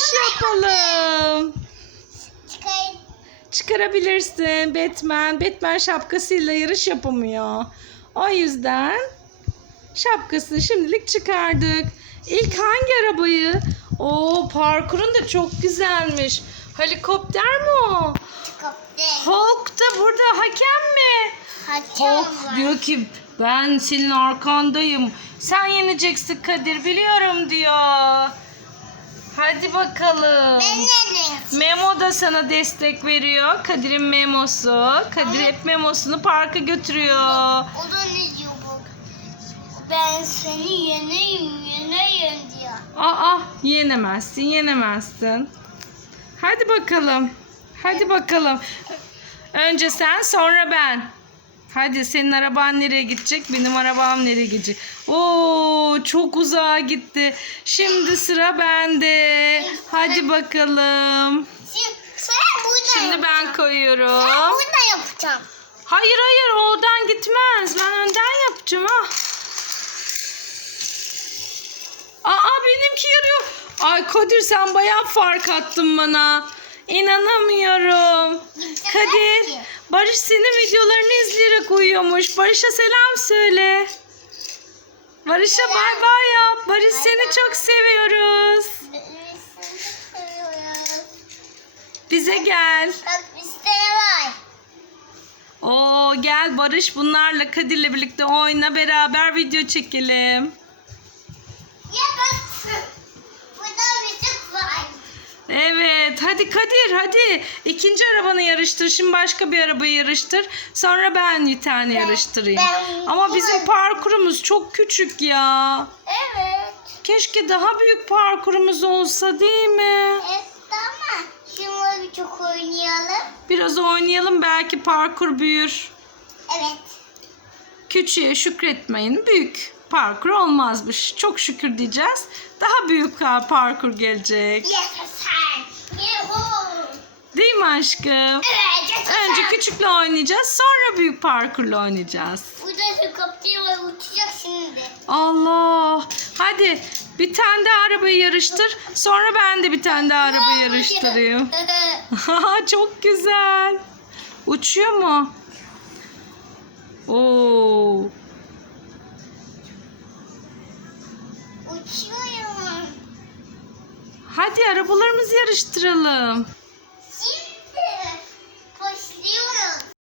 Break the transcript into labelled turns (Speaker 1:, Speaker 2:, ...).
Speaker 1: Şey yarış yapalım. Çıkarabilirsin Batman. Batman şapkasıyla yarış yapamıyor. O yüzden şapkasını şimdilik çıkardık. İlk hangi arabayı? Oo parkurun da çok güzelmiş. Helikopter mi o? Hulk da burada hakem mi?
Speaker 2: Hakem
Speaker 1: Hulk
Speaker 2: var.
Speaker 1: diyor ki ben senin arkandayım. Sen yeneceksin Kadir biliyorum diyor. Hadi bakalım.
Speaker 2: Ben
Speaker 1: Memo da sana destek veriyor. Kadir'in memosu. Kadir hep memosunu parka götürüyor.
Speaker 2: O da ne diyor bu? Ben seni yeneyim, yeneyim diyor.
Speaker 1: Aa yenemezsin yenemezsin. Hadi bakalım. Hadi bakalım. Önce sen sonra ben. Hadi senin araban nereye gidecek? Benim arabam nereye gidecek? Oo çok uzağa gitti. Şimdi sıra bende. Hadi bakalım.
Speaker 2: Şimdi burada
Speaker 1: Şimdi ben koyuyorum.
Speaker 2: Ben burada yapacağım.
Speaker 1: Hayır hayır oradan gitmez. Ben önden yapacağım ha. Aa benimki yarıyor. Ay Kadir sen bayağı fark attın bana. İnanamıyorum. Kadir, Barış senin videolarını izleyerek uyuyormuş. Barış'a selam söyle. Barış'a bay bay yap. Barış seni çok seviyoruz. Bize gel.
Speaker 2: Bak bizde var?
Speaker 1: Oo gel Barış bunlarla Kadir'le birlikte oyna beraber video çekelim.
Speaker 2: Ya
Speaker 1: Evet hadi Kadir hadi ikinci arabanı yarıştır şimdi başka bir arabayı yarıştır sonra ben bir tane yarıştırayım.
Speaker 2: ben-
Speaker 1: Ama bizim parkurumuz çok küçük ya.
Speaker 2: Evet.
Speaker 1: Keşke daha büyük parkurumuz olsa değil mi?
Speaker 2: Evet ama şimdi bir çok oynayalım.
Speaker 1: Biraz oynayalım belki parkur büyür.
Speaker 2: Evet.
Speaker 1: Küçüğe şükretmeyin büyük parkur olmazmış. Çok şükür diyeceğiz. Daha büyük parkur gelecek.
Speaker 2: Yaşasın.
Speaker 1: Mi aşkım?
Speaker 2: Evet.
Speaker 1: Önce küçükle oynayacağız sonra büyük parkurla oynayacağız.
Speaker 2: Burada helikopter var uçacak şimdi.
Speaker 1: Allah. Hadi bir tane daha arabayı yarıştır. Sonra ben de bir tane daha araba yarıştırayım. Çok güzel. Uçuyor mu? Oo.
Speaker 2: Uçuyorum.
Speaker 1: Hadi arabalarımızı yarıştıralım.